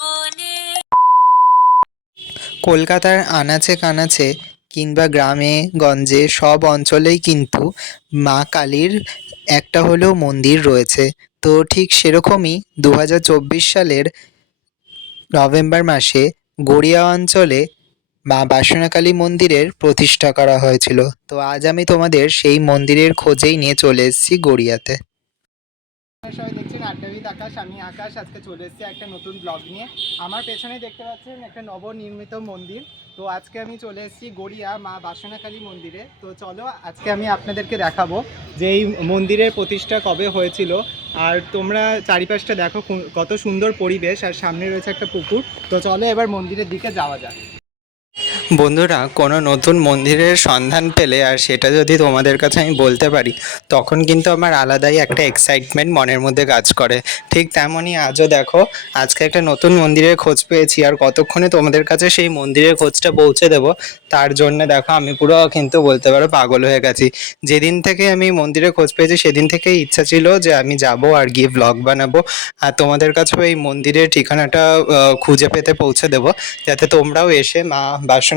মন কলকাতার আনাচে কানাচে কিংবা গ্রামে, গঞ্জে সব অঞ্চলেই কিন্তু মা কালীর একটা হলেও মন্দির রয়েছে। তো ঠিক সেরকমই দু হাজার চব্বিশ সালের নভেম্বর মাসে গড়িয়া অঞ্চলে মা বাসনাকালী মন্দিরের প্রতিষ্ঠা করা হয়েছিল। তো আজ আমি তোমাদের সেই মন্দিরের খোঁজেই নিয়ে চলে এসেছি গড়িয়াতে। সবাই দেখছেন আড্ডাবিদ আকাশ, আমি আকাশ। আজকে চলে এসেছি একটা নতুন ব্লগ নিয়ে। আমার পেছনে দেখতে পাচ্ছেন একটা নবনির্মিত মন্দির। তো আজকে আমি চলে এসেছি গড়িয়া মা বাসনাকালী মন্দিরে। তো চলো, আজকে আমি আপনাদেরকে দেখাবো যে এই মন্দিরের প্রতিষ্ঠা কবে হয়েছিল। আর তোমরা চারিপাশটা দেখো কত সুন্দর পরিবেশ। আর সামনে রয়েছে একটা পুকুর। তো চলো, এবার মন্দিরের দিকে যাওয়া যাক। বন্ধুরা, কোনো নতুন মন্দিরের সন্ধান পেলে আর সেটা যদি তোমাদের কাছে আমি বলতে পারি, তখন কিন্তু আমার আলাদাই একটা এক্সাইটমেন্ট মনের মধ্যে কাজ করে। ঠিক তেমনই আজও দেখো, আজকে একটা নতুন মন্দিরের খোঁজ পেয়েছি আর কতক্ষণে তোমাদের কাছে সেই মন্দিরের খোঁজটা পৌঁছে দেবো, তার জন্য দেখো আমি পুরো কিন্তু বলতে পারো পাগল হয়ে গেছি। যেদিন থেকে আমি মন্দিরের খোঁজ পেয়েছি, সেদিন থেকেই ইচ্ছা ছিল যে আমি যাব আর গিয়ে ব্লগ বানাবো, আর তোমাদের কাছেও এই মন্দিরের ঠিকানাটা খুঁজে পেতে পৌঁছে দেবো, যাতে তোমরাও এসে মা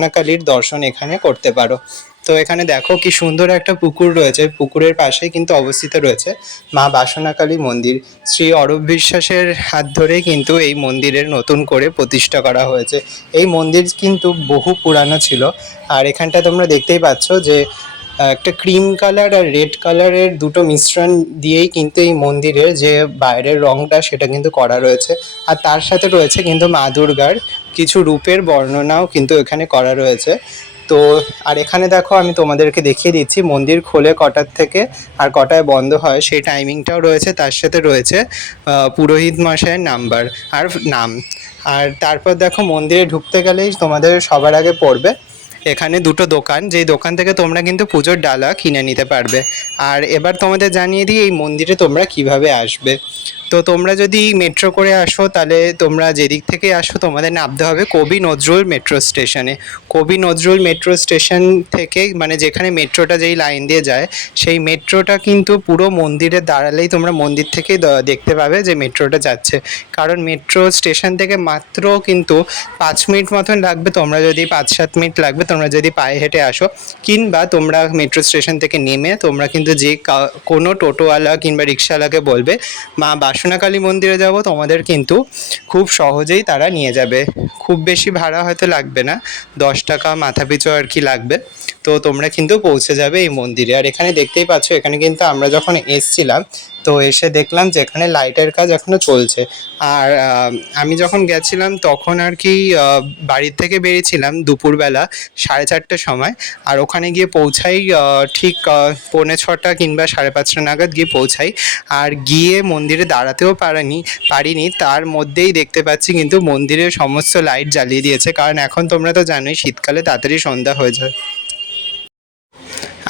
বাসনাকালীর দর্শন এখানে করতে পারো। তো এখানে দেখো কি সুন্দর একটা পুকুর রয়েছে। পুকুরের পাশে কিন্তু অবস্থিত রয়েছে মা বাসনাকালী মন্দির। শ্রী অরূপ বিশ্বাসের হাত ধরে কিন্তু এই মন্দিরের নতুন করে প্রতিষ্ঠা করা হয়েছে। এই মন্দির কিন্তু বহু পুরানো ছিল। আর এখানটা তোমরা দেখতেই পাচ্ছ যে একটা ক্রিম কালার আর রেড কালারের দুটো মিশ্রণ দিয়েই কিন্তু এই মন্দিরের যে বাইরের রংটা, সেটা কিন্তু করা রয়েছে। আর তার সাথে রয়েছে কিন্তু মা দুর্গার কিছু রূপের বর্ণনাও কিন্তু এখানে করা রয়েছে। তো, আর এখানে দেখো, আমি তোমাদেরকে দেখিয়ে দিচ্ছি, মন্দির খোলে কটার থেকে আর কটায় বন্ধ হয়, সেই টাইমিংটাও রয়েছে, তার সাথে রয়েছে পুরোহিত মশাইয়ের নাম্বার আর নাম। আর তারপর দেখো, মন্দিরে ঢুকতে গেলেই তোমাদের সবার আগে পড়বে। এখানে দুটো দোকান, যেই দোকান থেকে তোমরা কিন্তু পুজোর ডালা কিনে নিতে পারবে। আর এবার তোমাদের জানিয়ে দিই, এই মন্দিরে তোমরা কীভাবে আসবে। তো তোমরা যদি মেট্রো করে আসো, তাহলে তোমরা যেদিক থেকে আসো, তোমাদের নামতে হবে কবি নজরুল মেট্রো স্টেশনে। কবি নজরুল মেট্রো স্টেশন থেকে মানে যেখানে মেট্রোটা যেই লাইন দিয়ে যায়, সেই মেট্রোটা কিন্তু পুরো মন্দিরে দাঁড়ালেই তোমরা মন্দির থেকেই দ- দেখতে পাবে যে মেট্রোটা যাচ্ছে। কারণ মেট্রো স্টেশন থেকে মাত্র কিন্তু পাঁচ মিনিট মতন লাগবে, তোমরা যদি পাঁচ সাত মিনিট লাগবে, তোমরা যদি পায়ে হেঁটে আসো, কিংবা তোমরা মেট্রো স্টেশন থেকে নেমে তোমরা কিন্তু যে কোনো টোটোওয়ালা কিংবা রিক্সাওয়ালাকে বলবে, মা, বাসনাকালী মন্দিরে যাব। তোমাদের কিন্তু খুব সহজেই তারা নিয়ে যাবে। খুব বেশি ভাড়া হয়তো লাগবে না। দশ টাকা মাথা পিছু আর কি লাগবে। তো তোমরা কিন্তু পৌঁছে যাবে এই মন্দিরে। আর এখানে দেখতেই পাচ্ছ, এখানে কিন্তু আমরা যখন এসছিলাম, তো এসে দেখলাম যে এখানে লাইটের কাজ এখনও চলছে। আর আমি যখন গেছিলাম তখন আর কি বাড়ির থেকে বেরিয়েছিলাম দুপুরবেলা, সাড়ে চারটের সময়। আর ওখানে গিয়ে পৌঁছাই ঠিক পৌনে ছটা কিংবা সাড়ে পাঁচটা নাগাদ গিয়ে পৌঁছাই। আর গিয়ে মন্দিরে দাঁড়াতেও পারিনি পারিনি। তার মধ্যেই দেখতে পাচ্ছি কিন্তু মন্দিরের সমস্ত লাইট জ্বালিয়ে দিয়েছে। কারণ এখন তোমরা তো জানোই, শীতকালে তাড়াতাড়ি সন্ধ্যা হয়ে যায়।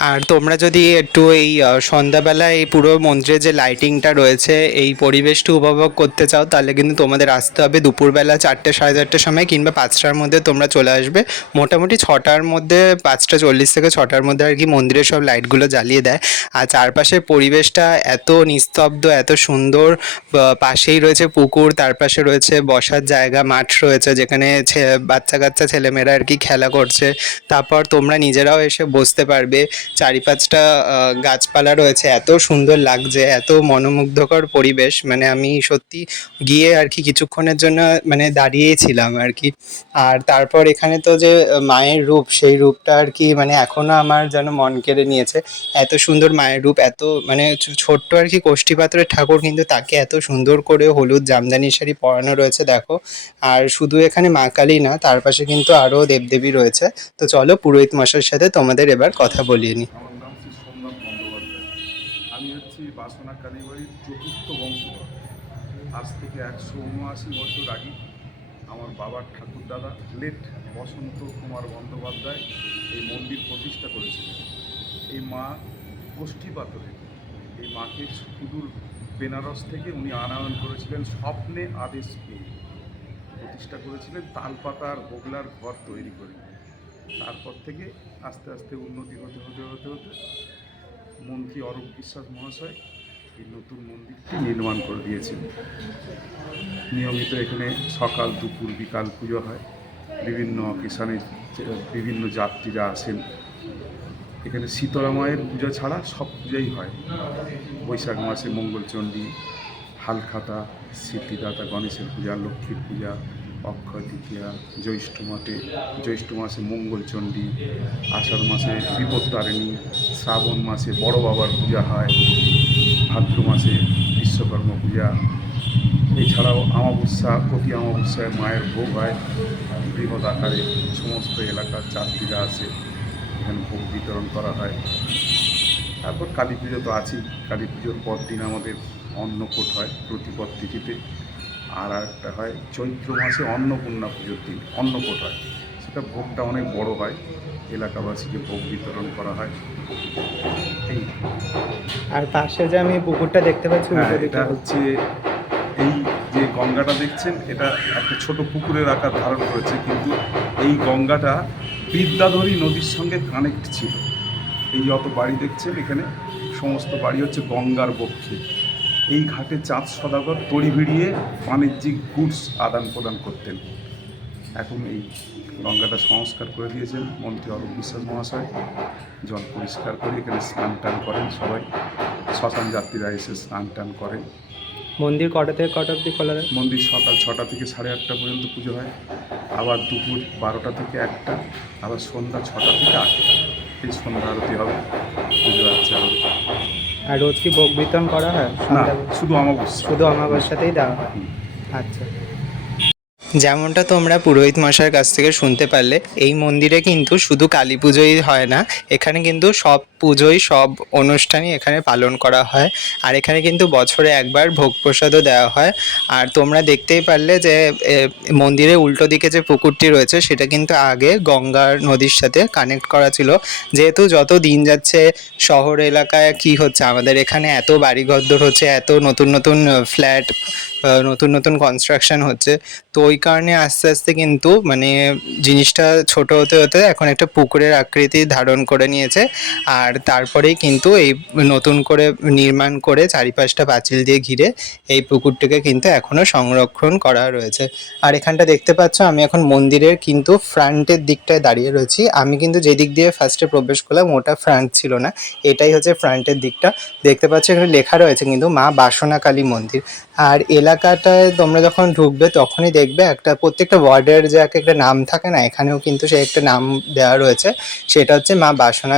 আর তোমরা যদি একটু এই সন্ধ্যাবেলায় এই পুরো মন্দিরে যে লাইটিংটা রয়েছে, এই পরিবেশটা উপভোগ করতে চাও, তাহলে কিন্তু তোমাদের আসতে হবে দুপুরবেলা চারটে, সাড়ে চারটের সময় কিংবা পাঁচটার মধ্যে তোমরা চলে আসবে। মোটামুটি ছটার মধ্যে, পাঁচটা চল্লিশ থেকে ছটার মধ্যে আর কি মন্দিরের সব লাইটগুলো জ্বালিয়ে দেয়। আর চারপাশের পরিবেশটা এত নিস্তব্ধ, এত সুন্দর পাশেই রয়েছে পুকুর, তার পাশে রয়েছে বসার জায়গা, মাঠ রয়েছে, যেখানে বাচ্চা কাচ্চা ছেলেমেয়েরা আর কি খেলা করছে। তারপর তোমরা নিজেরাও এসে বসতে পারবে। চারি পাঁচটা গাছপালা রয়েছে। এত সুন্দর লাগছে, এত মনোমুগ্ধকর পরিবেশ। মানে আমি সত্যি গিয়ে আর কি কিছুক্ষণের জন্য মানে দাঁড়িয়েছিলাম আর কি। আর তারপর এখানে তো যে মায়ের রূপ, সেই রূপটা আর কি মানে এখনও আমার যেন মন কেড়ে নিয়েছে। এত সুন্দর মায়ের রূপ, এত মানে ছোট্ট আর কি কোষ্ঠী পাথরের ঠাকুর, কিন্তু তাকে এত সুন্দর করে হলুদ জামদানি শাড়ি পরানো রয়েছে, দেখো। আর শুধু এখানে মা কালী না, তার পাশে কিন্তু আরও দেবদেবী রয়েছে। তো চলো পুরোহিত মশার সাথে তোমাদের এবার কথা বলিয়ে নিই আমার নাম শ্রী সোমনাথ বন্দ্যোপাধ্যায়। আমি হচ্ছি বাসনা কালীবাড়ির চতুর্থ বংশধর। আজ থেকে একশো উনআশি বছর আগে আমার বাবার ঠাকুরদাদা লেট বসন্ত কুমার বন্দ্যোপাধ্যায় এই মন্দির প্রতিষ্ঠা করেছিলেন। এই মা পাথরে, এই মাকে সুদূর বেনারস থেকে উনি আনায়ন করেছিলেন স্বপ্নে আদেশ পেয়ে। প্রতিষ্ঠা করেছিলেন তালপাতার বগলার ঘর তৈরি করে। তারপর থেকে আস্তে আস্তে উন্নতি হতে হতে হতে হতে মন্ত্রী অরূপ বিশ্বাস মহাশয় এই নতুন মন্দিরটি নির্মাণ করে দিয়েছেন। নিয়মিত এখানে সকাল, দুপুর, বিকাল পুজো হয়। বিভিন্ন অকেশানে বিভিন্ন যাত্রীরা আসেন। এখানে শীতলা মায়ের পুজো ছাড়া সব পূজাই হয়। বৈশাখ মাসে মঙ্গলচণ্ডী, হালখাতা সিদ্ধিদাতা গণেশের পূজা, লক্ষ্মীর পূজা অক্ষয় তৃতীয়া, জ্যৈষ্ঠ মাসে জ্যৈষ্ঠ মাসে মঙ্গলচণ্ডী, আষাঢ় মাসে বিপত্তারিণী, শ্রাবণ মাসে বড় বাবার পূজা হয়, ভাদ্র মাসে বিশ্বকর্মা পূজা। এছাড়াও আমাবস্যা প্রতি অমাবস্যায় মায়ের ভোগ হয়। বৃহৎ আকারে সমস্ত এলাকার যাত্রীরা আসে, এখানে ভোগ বিতরণ করা হয়। তারপর কালী পুজো তো আছেই। কালী পুজোর পর দিন আমাদের অন্নকূট হয় প্রতিপদ তিথিতে। আর একটা হয় চৈত্র মাসে অন্নপূর্ণা পুজোর দিন অন্নকূট হয়। সেটা ভোগটা অনেক বড় হয় এলাকাবাসীকে ভোগ বিতরণ করা হয়। এই। আর পাশে যে আমি পুকুরটা দেখতে পাচ্ছি হ্যাঁ এটা হচ্ছে এই যে গঙ্গাটা দেখছেন এটা একটা ছোট পুকুরের আকার ধারণ করেছে কিন্তু এই গঙ্গাটা বিদ্যাধরী নদীর সঙ্গে কানেক্ট ছিল। এই যত বাড়ি দেখছেন এখানে সমস্ত বাড়ি হচ্ছে গঙ্গার বক্ষে। এই ঘাটে চাঁদ সদাগর তড়ি ভিড়িয়ে বাণিজ্যিক গুডস আদান প্রদান করতেন। এখন এই গঙ্গাটা সংস্কার করে দিয়েছেন মন্ত্রী অরূপ বিশ্বাস মহাশয়। জল পরিষ্কার করে এখানে স্নান টান করেন সবাই। শ্মশান যাত্রীরা এসে স্নান টান করেন। মন্দির কটা থেকে কটা অবধি খোলা থাকে? মন্দির সকাল ছটা থেকে সাড়ে আটটা পর্যন্ত পুজো হয়। আবার দুপুর বারোটা থেকে একটা আবার সন্ধ্যা ছটা থেকে আটটা। এই সন্ধ্যা আরতি হবে। পুজো হবে। আর রোজ কি ভোগ বিতরণ করা হয় না শুধু অমাবস্যা। শুধু অমাবস্যাতেই দেওয়া হয়। আচ্ছা। যেমনটা তোমরা পুরোহিত মশাইয়ের কাছ থেকে শুনতে পারলে এই মন্দিরে কিন্তু শুধু কালী পুজোই হয় না এখানে কিন্তু সব পুজোই সব অনুষ্ঠানই এখানে পালন করা হয়। আর এখানে কিন্তু বছরে একবার ভোগ প্রসাদও দেওয়া হয়। আর তোমরা দেখতেই পারলে যে মন্দিরের উল্টো দিকে যে পুকুরটি রয়েছে, সেটা কিন্তু আগে গঙ্গার নদীর সাথে কানেক্ট করা ছিল। যেহেতু যত দিন যাচ্ছে শহর, এলাকায় কি হচ্ছে, আমাদের এখানে এত বাড়িঘর হচ্ছে, এত নতুন নতুন ফ্ল্যাট নতুন নতুন কনস্ট্রাকশন হচ্ছে। তো ওই কারণে আস্তে আস্তে কিন্তু মানে জিনিসটা ছোট হতে হতে এখন একটা পুকুরের আকৃতি ধারণ করে নিয়েছে। আর তারপরেই কিন্তু এই নতুন করে নির্মাণ করে চারিপাশটা পাঁচিল দিয়ে ঘিরে এই পুকুরটিকে কিন্তু এখনও সংরক্ষণ করা রয়েছে। আর এখানটা দেখতে পাচ্ছ, আমি এখন মন্দিরের কিন্তু ফ্রন্টের দিকটায় দাঁড়িয়ে রয়েছি। আমি কিন্তু যেদিক দিয়ে ফার্স্টে প্রবেশ করলাম, ওটা ফ্রন্ট ছিল না। এটাই হচ্ছে ফ্রন্টের দিকটা। দেখতে পাচ্ছ, এখানে লেখা রয়েছে কিন্তু মা বাসনা কালী মন্দির। আর এলাকাটায় তোমরা যখন ঢুকবে, তখনই দেখবে একটা প্রত্যেকটা ওয়ার্ডের যে এক একটা নাম থাকে না, এখানেও কিন্তু সে একটা নাম দেওয়া রয়েছে। সেটা হচ্ছে মা বাসনা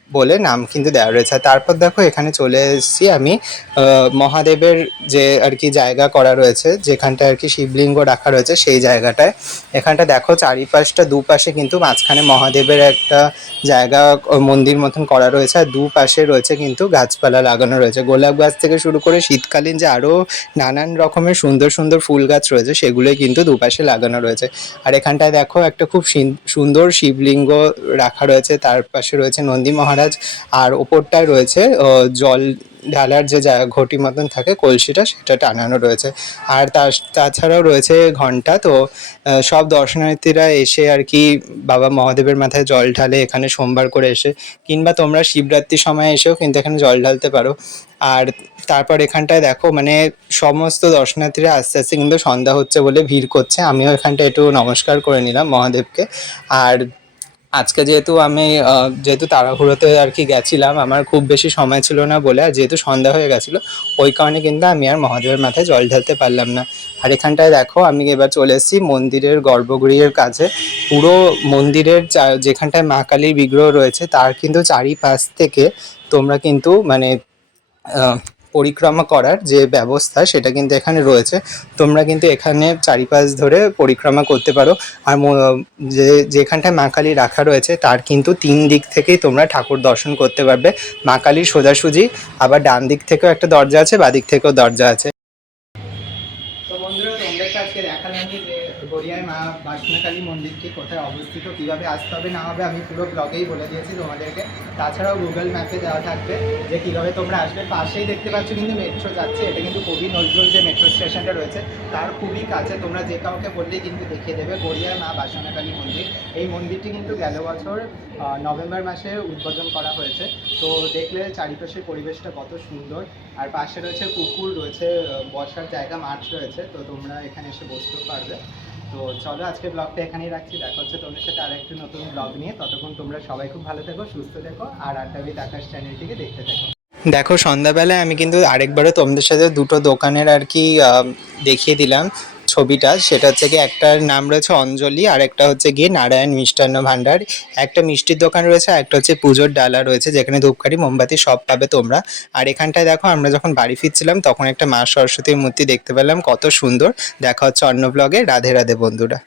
বলে নাম কিন্তু দেওয়া রয়েছে। তারপর দেখো, এখানে চলে এসেছি আমি মহাদেবের যে আর কি জায়গা করা রয়েছে যেখানটা আর কি শিবলিঙ্গ রাখা রয়েছে, সেই জায়গাটায়। এখানটা দেখো, চারিপাশটা, দুপাশে কিন্তু মাঝখানে মহাদেবের একটা জায়গা মন্দির মতন করা রয়েছে, আর দুপাশে রয়েছে কিন্তু গাছপালা লাগানো রয়েছে। গোলাপ গাছ থেকে শুরু করে শীতকালীন যে আরও নানান রকমের সুন্দর সুন্দর ফুল গাছ রয়েছে, সেগুলোই কিন্তু দুপাশে লাগানো রয়েছে। আর এখানটায় দেখো, একটা খুব সুন্দর শিবলিঙ্গ রাখা রয়েছে, তার পাশে রয়েছে নন্দী মহারাজ আর ওপরটায় রয়েছে জল ঢালার যে ঘটি মতন থাকে, কলসিটা, সেটা টানানো রয়েছে। আর তাছাড়াও রয়েছে ঘণ্টা, তো সব দর্শনার্থীরা এসে আর কি বাবা মহাদেবের মাথায় জল ঢালে এখানে সোমবার করে এসে, কিংবা তোমরা শিবরাত্রির সময় এসেও কিন্তু এখানে জল ঢালতে পারো। আর তারপর এখানটায় দেখো মানে সমস্ত দর্শনার্থীরা আস্তে আস্তে কিন্তু সন্ধ্যা হচ্ছে বলে ভিড় করছে। আমিও এখানটায় একটু নমস্কার করে নিলাম মহাদেবকে। আর আজকে যেহেতু আমি যেহেতু তাড়াহুড়োতে আর কি গেছিলাম, আমার খুব বেশি সময় ছিল না বলে, আর যেহেতু সন্ধ্যা হয়ে গেছিল, ওই কারণে কিন্তু আমি আর মহাদেবের মাথায় জল ঢালতে পারলাম না। আর এখানটায় দেখো, আমি এবার চলে এসেছি মন্দিরের গর্ভগৃহের কাছে। পুরো মন্দিরের যেখানটায় মা কালীর বিগ্রহ রয়েছে, তার কিন্তু চারিপাশ থেকে তোমরা কিন্তু মানে পরিক্রমা করার যে ব্যবস্থা সেটা কিন্তু এখানে রয়েছে। তোমরা কিন্তু এখানে চারিপাশ ধরে পরিক্রমা করতে পারো। আর যে, যেখানটায় মা কালী রাখা রয়েছে তার কিন্তু তিন দিক থেকেই তোমরা ঠাকুর দর্শন করতে পারবে। মা কালীর সোজাসুজি, আবার ডান দিক থেকেও একটা দরজা আছে, বা দিক থেকেও দরজা আছে তো বন্ধুরা তোমাদেরকে আজকে দেখালাম যে গড়িয়ায় মা বাসনাকালী মন্দিরটি কোথায় অবস্থিত, কীভাবে আসতে হবে, না হবে, আমি পুরো ব্লগেই বলে দিয়েছি তোমাদেরকে। তাছাড়াও গুগল ম্যাপে দেওয়া থাকবে যে কীভাবে তোমরা আসবে। পাশেই দেখতে পাচ্ছ কিন্তু মেট্রো যাচ্ছে, এটা কিন্তু কবি নজরুল যে মেট্রো স্টেশনটা রয়েছে, তার খুবই কাছে। তোমরা যে কাউকে বললেই কিন্তু দেখিয়ে দেবে গড়িয়ায় মা বাসনাকালী মন্দির। এই মন্দিরটি কিন্তু গেল বছর নভেম্বর মাসে উদ্বোধন করা হয়েছে। তো দেখলে চারিপাশের পরিবেশটা কত সুন্দর। আর পাশে রয়েছে পুকুর, রয়েছে বসার জায়গা, মাঠ রয়েছে। তো তোমরা এখানে এসে বসতেও পারবে। তো চলো আজকে ব্লগটা এখানেই রাখছি। দেখা হচ্ছে তোমাদের সাথে আরেকটি নতুন ব্লগ নিয়ে। ততক্ষণ তোমরা সবাই খুব ভালো থেকো, সুস্থ থেকো, আর আড্ডা বিদ আকাশ চ্যানেলটিকে দেখতে থাকো। দেখো, সন্ধ্যাবেলায় আমি কিন্তু আরেকবারও তোমাদের সাথে দুটো দোকানের আর কি দেখিয়ে দিলাম। ছবিটা, সেটা হচ্ছে কি একটার নাম রয়েছে অঞ্জলি আর একটা হচ্ছে গিয়ে নারায়ণ মিষ্টান্ন ভাণ্ডার একটা মিষ্টির দোকান রয়েছে একটা হচ্ছে পুজোর ডালা রয়েছে, যেখানে ধূপকাঠি, মোমবাতি সব পাবে তোমরা। আর এখানটায় দেখো, আমরা যখন বাড়ি ফিরছিলাম, তখন একটা মা সরস্বতীর মূর্তি দেখতে পেলাম, কত সুন্দর। দেখা হচ্ছে অন্য ব্লগে রাধে রাধে, বন্ধুরা।